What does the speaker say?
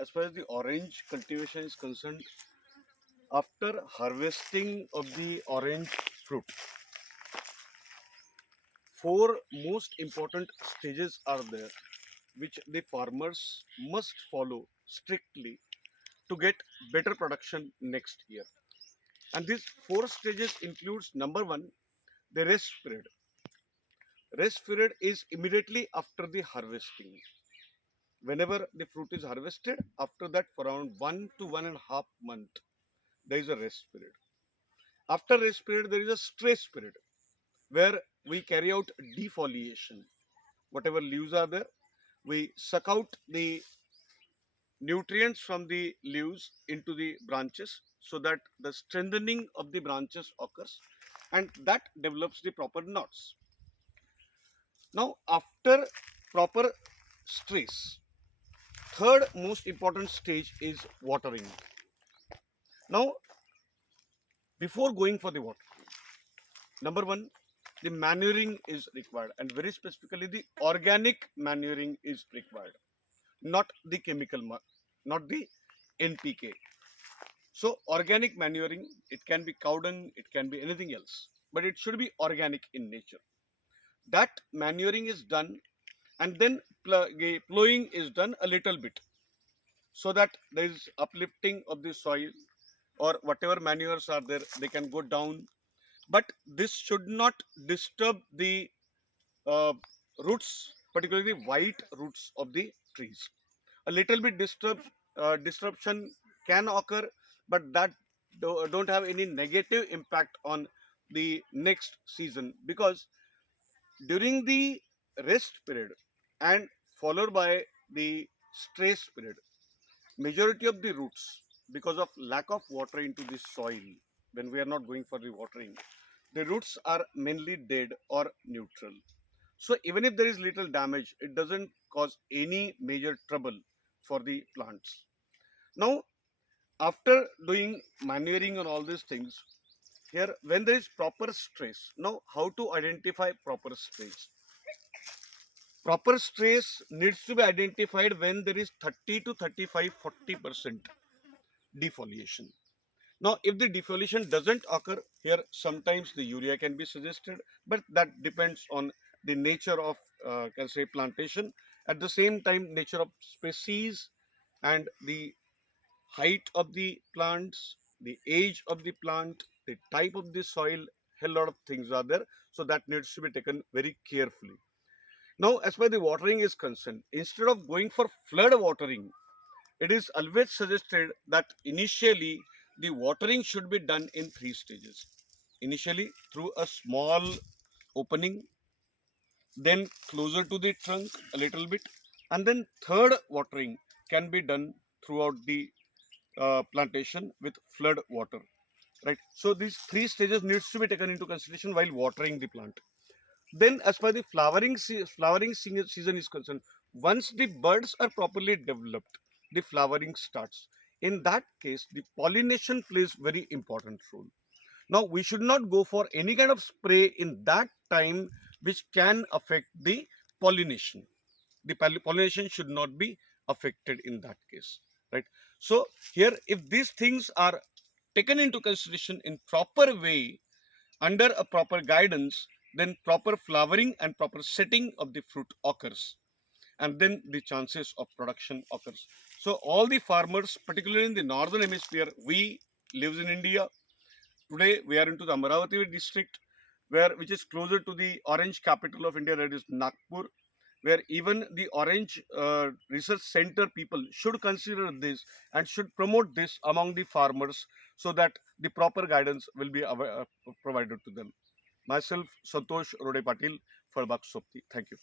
as far as the orange cultivation is concerned, after harvesting of the orange fruit, four most important stages are there which the farmers must follow strictly to get better production next year. And these four stages includes number one, the rest period. Rest period is immediately after the harvesting. Whenever the fruit is harvested, after that for around 1 to 1.5 months, there is a rest period. After rest period, there is a stress period where we carry out defoliation. Whatever leaves are there, we suck out the nutrients from the leaves into the branches so that the strengthening of the branches occurs and that develops the proper knots. Now, after proper stress, third most important stage is watering. Now, before going for the water, number one, the manuring is required, and very specifically the organic manuring is required, not the chemical, not the NPK. So organic manuring, it can be cow dung, it can be anything else, but it should be organic in nature. That manuring is done, and then plowing is done a little bit, so that there is uplifting of the soil, or whatever manures are there, they can go down. But this should not disturb the uh, roots, particularly white roots of the trees. A little bit disruption can occur, but that don't have any negative impact on the next season, because during the rest period and followed by the stress period, majority of the roots, because of lack of water into the soil, when we are not going for the watering, the roots are mainly dead or neutral. So even if there is little damage, it doesn't cause any major trouble for the plants. Now, after doing manuring and all these things, here when there is proper stress, now how to identify proper stress? Proper stress needs to be identified when there is 30 to 35, 40% defoliation. Now, if the defoliation doesn't occur, here sometimes the urea can be suggested, but that depends on the nature of, can say, plantation. At the same time, nature of species and the height of the plants, the age of the plant, the type of the soil, a lot of things are there. So that needs to be taken very carefully. Now, as far as the watering is concerned, instead of going for flood watering, it is always suggested that initially the watering should be done in three stages. Initially through a small opening, then closer to the trunk a little bit, and then third watering can be done throughout the plantation with flood water. Right. So these three stages needs to be taken into consideration while watering the plant. Then, as far the flowering season is concerned, once the buds are properly developed, the flowering starts. In that case, the pollination plays very important role. Now, we should not go for any kind of spray in that time which can affect the pollination. The pollination should not be affected in that case, right? So here, if these things are taken into consideration in proper way, under a proper guidance, then proper flowering and proper setting of the fruit occurs, and then the chances of production occurs. So all the farmers, particularly in the northern hemisphere, we lives in India. Today we are into the Amaravati district, which is closer to the orange capital of India, that is Nagpur, where even the orange research center people should consider this and should promote this among the farmers, so that the proper guidance will be provided to them. Myself, Santosh Rode Patil for Bakshopti. Thank you.